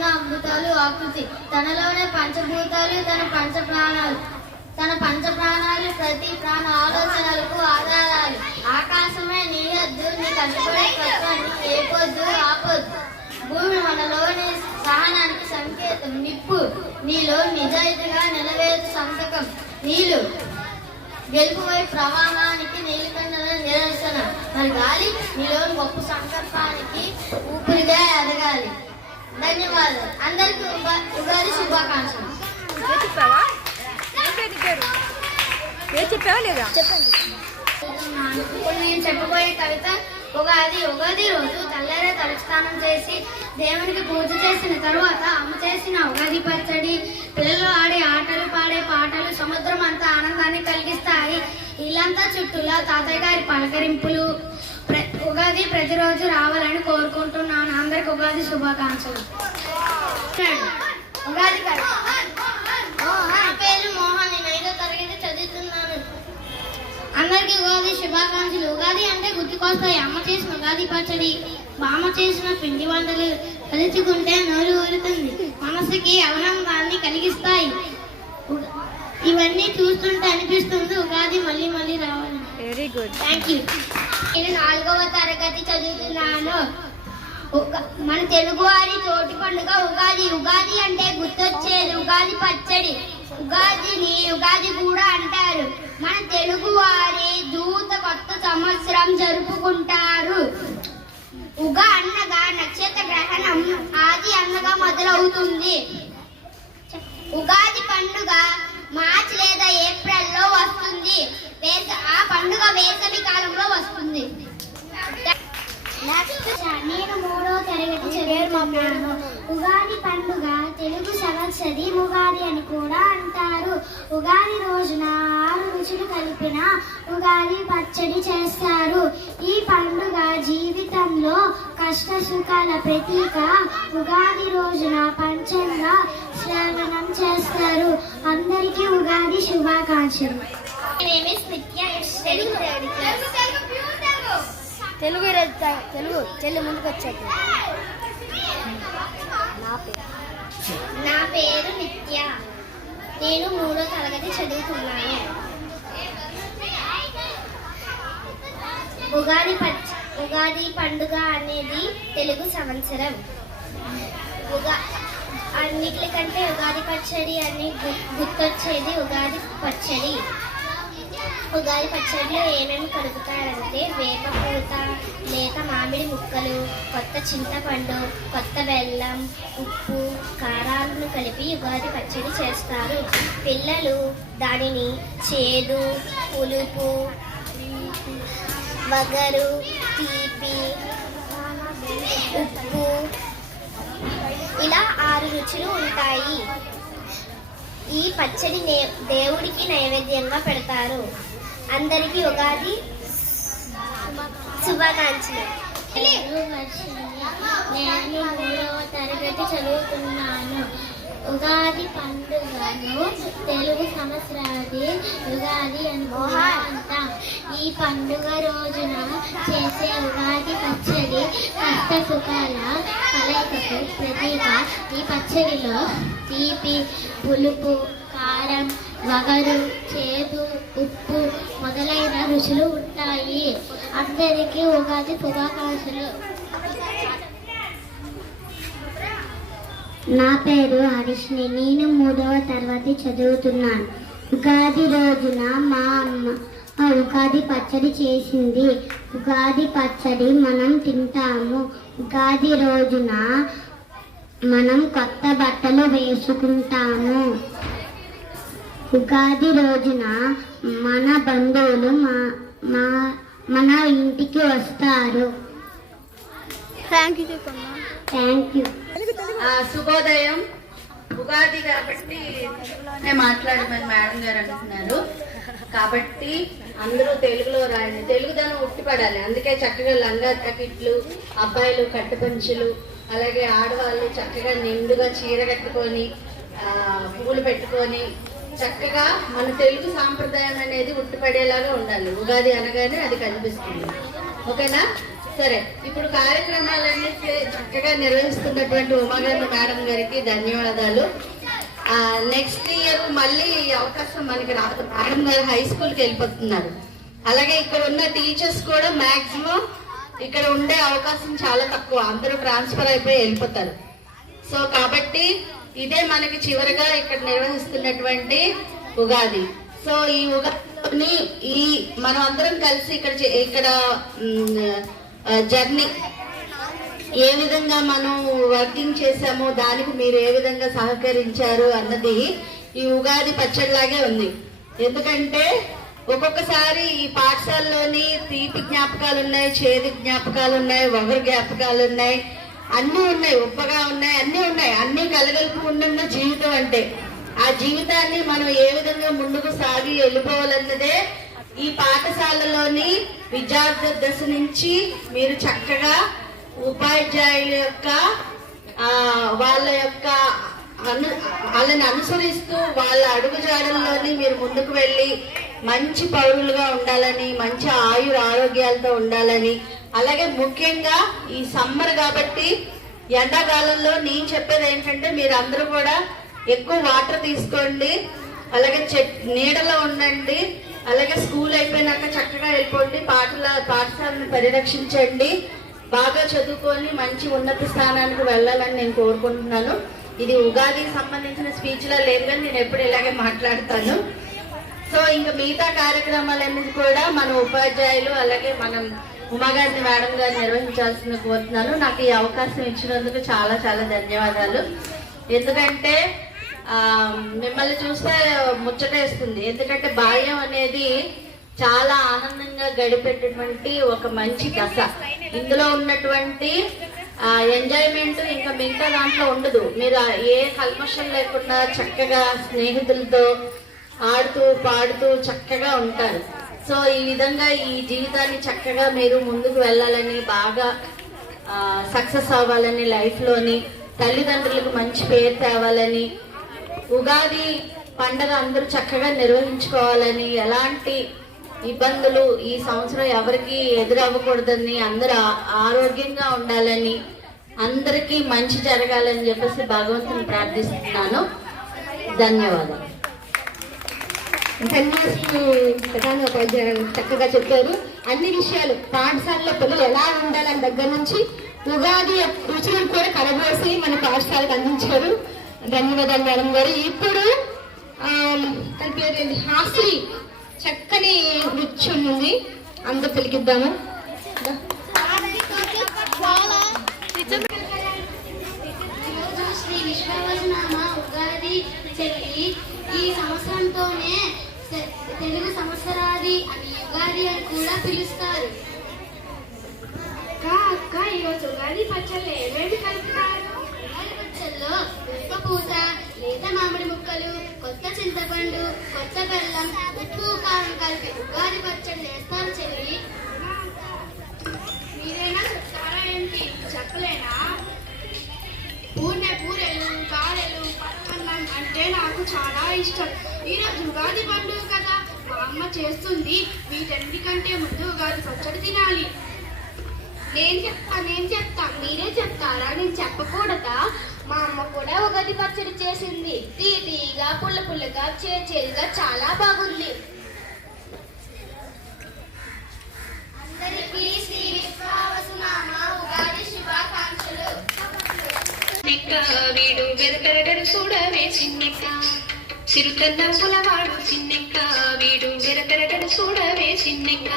ప్రకృతి ఎన్నో అమృతాలు ఆకృతి. తనలోనే పంచభూతాలు తన పంచ ప్రాణాలు తన పంచ ప్రాణాలు ప్రతి ప్రాణ ఆలోచనలకు ఆధారాలు. ఆకాశమే నీ నీ కష్టపడే తత్వాన్ని ఆపొద్దు. భూమి మనలోని సహనానికి సంకేతం. నిప్పు నీలో నిజాయితీగా నిలవేరు సంతకం. నీళ్ళు గెలుపుపై ప్రవాహానికి నీలకండల నిరసన మరి గాలి నీలోని గొప్ప సంకల్పానికి ధన్యవాదాలు. అందరికీ ఉగా- ఉగాది శుభాకాంక్షలు. ఏ చెప్పావా? ఏం పేరు నీ పేరు ఏ చెప్పావా లేదా? చెప్పండి. ఇప్పుడు నేను చెప్పబోయే కవిత ఉగాది. ఉగాది రోజు తెల్లారే తలస్నానం చేసి దేవునికి పూజ చేసిన తరువాత అమ్మ చేసిన ఉగాది పచ్చడి పిల్లలు ఆడే ఆటలు పాడే పాటలు సముద్రం అంతా ఆనందాన్ని కలిగిస్తాయి. ఇల్లంతా చుట్టూలా తాతయ్య గారి పలకరింపులు ఉగాది ప్రతిరోజు రావాలని కోరుకుంటున్నాను. అందరికి ఉగాది శుభాకాంక్షలు. ఉగాది నా పేరు మోహన్. నేను ఐదో తరగతి చదువుతున్నాను. అందరికీ ఉగాది శుభాకాంక్షలు. ఉగాది అంటే గుర్తుకొస్తాయి అమ్మ చేసిన ఉగాది పచ్చడి బామ్మ చేసిన పిండి వంటలు తలుచుకుంటే నోరు ఊరుతుంది. మనసుకి ఆనందాన్ని కలిగిస్తాయి. ఇవన్నీ చూస్తుంటే అనిపిస్తుంది ఉగాది మళ్ళీ మళ్ళీ రావాలని. వెరీ గుడ్ థ్యాంక్ యూ నేను నాలుగవ తరగతి చదువుతున్నాను. మన తెలుగు వారి తోటి పండుగ ఉగాది. ఉగాది అంటే గుర్తొచ్చేది ఉగాది పచ్చడి. ఉగాదిని ఉగాది కూడా అంటారు. మన తెలుగు వారి దూత కొత్త సంవత్సరం జరుపుకుంటారు. ఉగా అన్నగా నక్షత్ర గ్రహణం ఆది అన్నగా మొదలవుతుంది. ఉగాది పండుగ మార్చి లేదా ఏప్రిల్లో వస్తుంది. ఆ పండుగ వేసవి కాలంలో వస్తుంది. నేను మూడో తరగతి చదువుతున్నాను. ఉగాది పండుగ తెలుగు సంవత్సరి ఉగాది అని కూడా అంటారు. ఉగాది రోజున ఆరు రుచులు కలిపిన ఉగాది పచ్చడి చేస్తారు. ఈ పండుగ జీవితంలో కష్ట సుఖాల ప్రతీక ఉగాది రోజున పంచంగా శ్రావణం చేస్తారు. అందరికీ ఉగాది శుభాకాంక్షలు. తెలుగు తెలుగు చెల్లి ముందుకు వచ్చాక నా పేరు నిత్య నేను మూడో తరగతి చదువుతున్నాను ఉగాది ఉగాది పండుగ అనేది తెలుగు సంవత్సరం ఉగా అన్నిటికంటే ఉగాది పచ్చడి అని గుర్తొచ్చేది ఉగాది పచ్చడి ఉగాది పచ్చడిలో ఏమేమి కలుపుతారంటే వేప పూత లేత మామిడి ముక్కలు కొత్త చింతపండు కొత్త బెల్లం ఉప్పు కారాలను కలిపి ఉగాది పచ్చడి చేస్తారు. పిల్లలు దానిని చేదు పులుపు వగరు తీపి ఉప్పు ఇలా ఆరు రుచులు ఉంటాయి. ఈ పచ్చడి నే- దేవుడికి నైవేద్యంగా పెడతారు. అందరికీ ఉగాది శుభాకాంక్షలు. నేను మూడవ తరగతి చదువుతున్నాను. ఉగాది పండుగను తెలుగు సంవత్సరాది ఉగాది అని కూడా అంటాం. ఈ పండుగ రోజున చేసే ఉగాది పచ్చడి కష్ట సుఖాల కలయికకు ప్రతీక. ఈ పచ్చడిలో తీపి పులుపు కారం వగరు చేదు ఉప్పు మొదలైన రుచులు ఉంటాయి. అందరికీ ఉగాది శుభాకాంక్షలు. నా పేరు హరిష్ని నేను మూడవ తరగతి చదువుతున్నాను. ఉగాది రోజున మా అమ్మ ఉగాది పచ్చడి చేసింది. ఉగాది పచ్చడి మనం తింటాము. ఉగాది రోజున మనం కొత్త బట్టలు వేసుకుంటాము. ఉగాది రోజున మన బంధువులు మా మా మన ఇంటికి వస్తారు. థ్యాంక్ యూ థ్యాంక్ యూ శుభోదయం. ఉగాది కాబట్టి మాట్లాడమని మేడం గారు అంటున్నారు. కాబట్టి అందరూ తెలుగులో రాయండి. తెలుగుదనం ఉట్టిపడాలి. అందుకే చక్కగా లంగా జాకెట్లు అబ్బాయిలు కట్టుపంచులు అలాగే ఆడవాళ్ళు చక్కగా నిండుగా చీర కట్టుకొని ఆ, పువ్వులు పెట్టుకొని చక్కగా మన తెలుగు సాంప్రదాయం అనేది ఉట్టిపడేలాగా ఉండాలి. ఉగాది అనగానే అది కనిపిస్తుంది. ఓకేనా? సరే ఇప్పుడు కార్యక్రమాలన్నీ చక్కగా నిర్వహిస్తున్నటువంటి ఉమాగారు మేడం గారికి ధన్యవాదాలు. నెక్స్ట్ ఇయర్ మళ్ళీ ఈ అవకాశం మనకి రాదు. మేడం గారు హై స్కూల్కి వెళ్ళిపోతున్నారు. అలాగే ఇక్కడ ఉన్న టీచర్స్ కూడా మ్యాక్సిమం ఇక్కడ ఉండే అవకాశం చాలా తక్కువ. అందరూ ట్రాన్స్ఫర్ అయిపోయి వెళ్ళిపోతారు. సో కాబట్టి ఇదే మనకి చివరిగా ఇక్కడ నిర్వహిస్తున్నటువంటి ఉగాది. సో ఈ ఉగాదిని ఈ మనం అందరం కలిసి ఇక్కడ చే- ఇక్కడ జర్నీ ఏ విధంగా మనం వర్కింగ్ చేశామో దానికి మీరు ఏ విధంగా సహకరించారు అన్నది ఈ ఉగాది పచ్చడిలాగే ఉంది. ఎందుకంటే ఒక్కొక్కసారి ఈ పాఠశాలలోని తీపి జ్ఞాపకాలు ఉన్నాయి చేదు జ్ఞాపకాలు ఉన్నాయి వగరు జ్ఞాపకాలు ఉన్నాయి అన్నీ ఉన్నాయి ఉప్పగా ఉన్నాయి అన్నీ ఉన్నాయి. అన్నీ కలగలుపు ఉన్న జీవితం అంటే. ఆ జీవితాన్ని మనం ఏ విధంగా ముందుకు సాగి వెళ్ళిపోవాలన్నదే ఈ పాఠశాలలోని విద్యార్థి దశ నుంచి మీరు చక్కగా ఉపాధ్యాయుల యొక్క వాళ్ళ యొక్క అను వాళ్ళని అనుసరిస్తూ వాళ్ళ అడుగుజాడల్లోని మీరు ముందుకు వెళ్ళి మంచి పౌరులుగా ఉండాలని మంచి ఆయుర ఆరోగ్యాలతో ఉండాలని అలాగే ముఖ్యంగా ఈ సమ్మర్ కాబట్టి ఎండాకాలంలో నేను చెప్పేది ఏంటంటే మీరు అందరూ కూడా ఎక్కువ వాటర్ తీసుకోండి అలాగే చెట్ నీడలో ఉండండి అలాగే స్కూల్ అయిపోయినాక చక్కగా వెళ్ళిపోండి పాఠల పాఠశాలను పరిరక్షించండి బాగా చదువుకొని మంచి ఉన్నత స్థానానికి వెళ్ళాలని నేను కోరుకుంటున్నాను. ఇది ఉగాదికి సంబంధించిన స్పీచ్లో లేదు కానీ నేను ఎప్పుడు ఇలాగే మాట్లాడతాను. సో ఇంకా మిగతా కార్యక్రమాలన్నీ కూడా మన ఉపాధ్యాయులు అలాగే మనం ఉమాగాంధీ మేడం గారు నిర్వహించాల్సిన కోరుతున్నాను నాకు ఈ అవకాశం ఇచ్చినందుకు చాలా చాలా ధన్యవాదాలు. ఎందుకంటే మిమ్మల్ని చూస్తే ముచ్చటేస్తుంది ఎందుకంటే బాల్యం అనేది చాలా ఆనందంగా గడిపేటటువంటి ఒక మంచి దశ. ఇందులో ఉన్నటువంటి ఎంజాయ్మెంట్ ఇంకా మిగతా దాంట్లో ఉండదు. మీరు ఏ కల్మషం లేకుండా చక్కగా స్నేహితులతో ఆడుతూ పాడుతూ చక్కగా ఉంటారు. సో ఈ విధంగా ఈ జీవితాన్ని చక్కగా మీరు ముందుకు వెళ్ళాలని బాగా సక్సెస్ అవ్వాలని లైఫ్లోని తల్లిదండ్రులకు మంచి పేరు తేవాలని ఉగాది పండగ అందరూ చక్కగా నిర్వహించుకోవాలని ఎలాంటి ఇబ్బందులు ఈ సంవత్సరం ఎవరికి ఎదురవ్వకూడదని అందరూ ఆరోగ్యంగా ఉండాలని అందరికీ మంచి జరగాలని చెప్పేసి భగవంతుని ప్రార్థిస్తున్నాను. ధన్యవాదాలు. సన్యాసి ప్రధాన ఉపాధ్యాయులు చక్కగా చెప్పారు. అన్ని విషయాలు పాఠశాలలో పిల్లలు ఎలా ఉండాలని దగ్గర నుంచి ఉగాది రుచులను కూడా కలబోసి మన పాఠశాలకు అందించారు. ధన్యవాదాలు మేడం గారు. ఇప్పుడు తన పేరు ఏంటి? హాస్రి చక్కని నృత్యం ఉంది. అందరు పిలికిద్దాము శ్రీ విశ్వవసనామ ఉగాది చెప్పి ఈ సంవత్సరంతోనే తెలుగు సంవత్సరాది అని ఉగాది అని కూడా పిలుస్తారు. అక్క అక్క ఈరోజు ఉగాది పచ్చళ్ళు ఏమేమి కలుపుతారు? ఉగాది పచ్చళ్ళు వేప పూత లేత మామిడి ముక్కలు కొత్త చింతపండు కొత్త బెల్లం ఉప్పు కారం కలిపి ఉగాది పచ్చడి వేస్తారు చెల్లి. మీరైనా? చెప్తారా ఏంటి? చెప్పలేనా? పూర్ణె పూరెలు గారెలు పరమన్నం అంటే నాకు చాలా ఇష్టం. ఈరోజు ఉగాది పండుగ కదా. మా అమ్మ చేస్తుంది. వీటన్నిటికంటే ముందు ఉగాది పచ్చడి తినాలి. నేను చెప్తా నేను చెప్తా మీరే చెప్తారా? నేను చెప్పకూడదా? మా అమ్మ కూడా ఉగాది పచ్చడి చేసింది. తీపిగా పుల్ల పుల్లగా చేచేదిగా చాలా బాగుంది. అందరికీ శ్రీ విశ్వావసునామ ఉగాది శుభాకాంక్షలు. చిన్నెక్క వీడు చూడవే చిన్నెక్క. చిరుతన్నవ్వుల వాడు చిన్నెక్క వీడు వెరపెరగడు చూడవే చిన్నెక్క.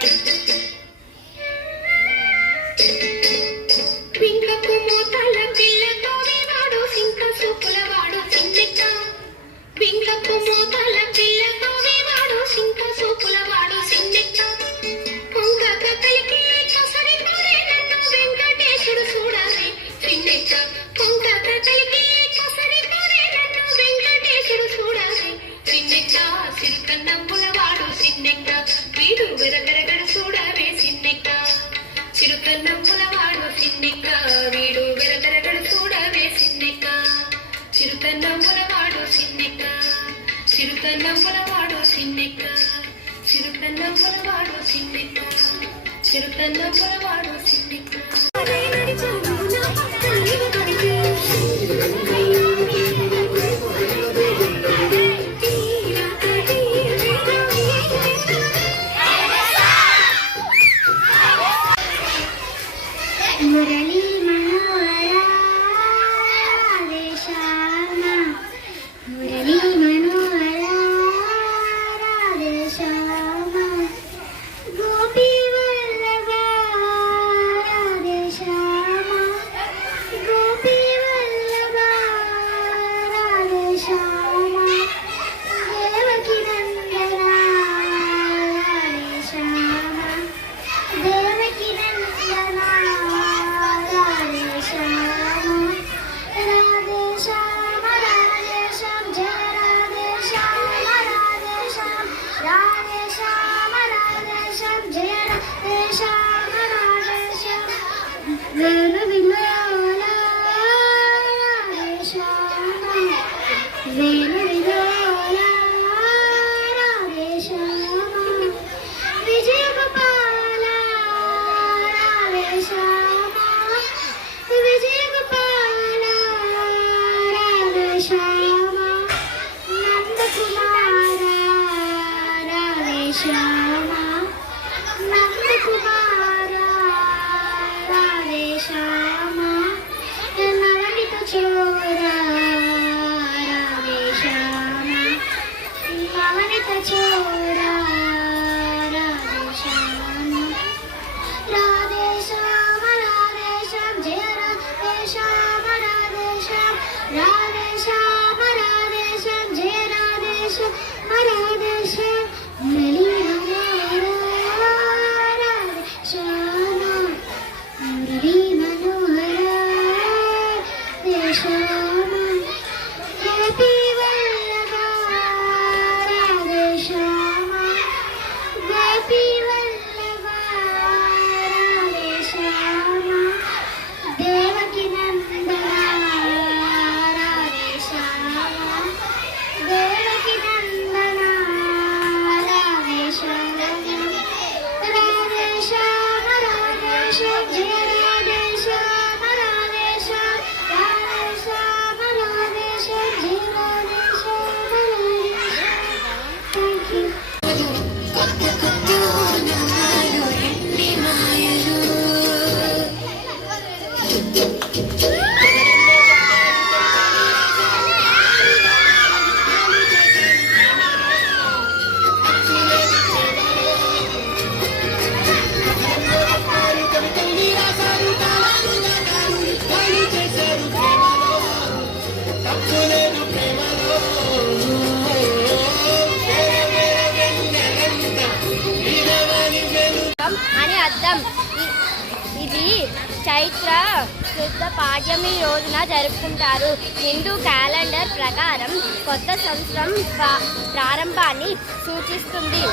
get, get, get. చిరుకన్నంబులవాడు చిన్నెక్క వీడు వెరగరగడు చూడవే చిన్నెక్క చిరుకన్నంబులవాడు చిన్నెక్క చిరుకన్నంబులవాడు చిన్నెక్క చిరుకన్నంబులవాడు చిన్నెక్క చిరుకన్నంబులవాడు చిన్నెక్క మురళీ राधेश्याम राधेश्याम जय राधेश्याम राधेश्याम Bye. అర్థం. ఇది చైత్ర శుద్ధ పాడ్యమి రోజున జరుపుకుంటారు. హిందూ క్యాలెండర్ ప్రకారం కొత్త సంవత్సరం ప్రారంభాన్ని సూచిస్తుంది.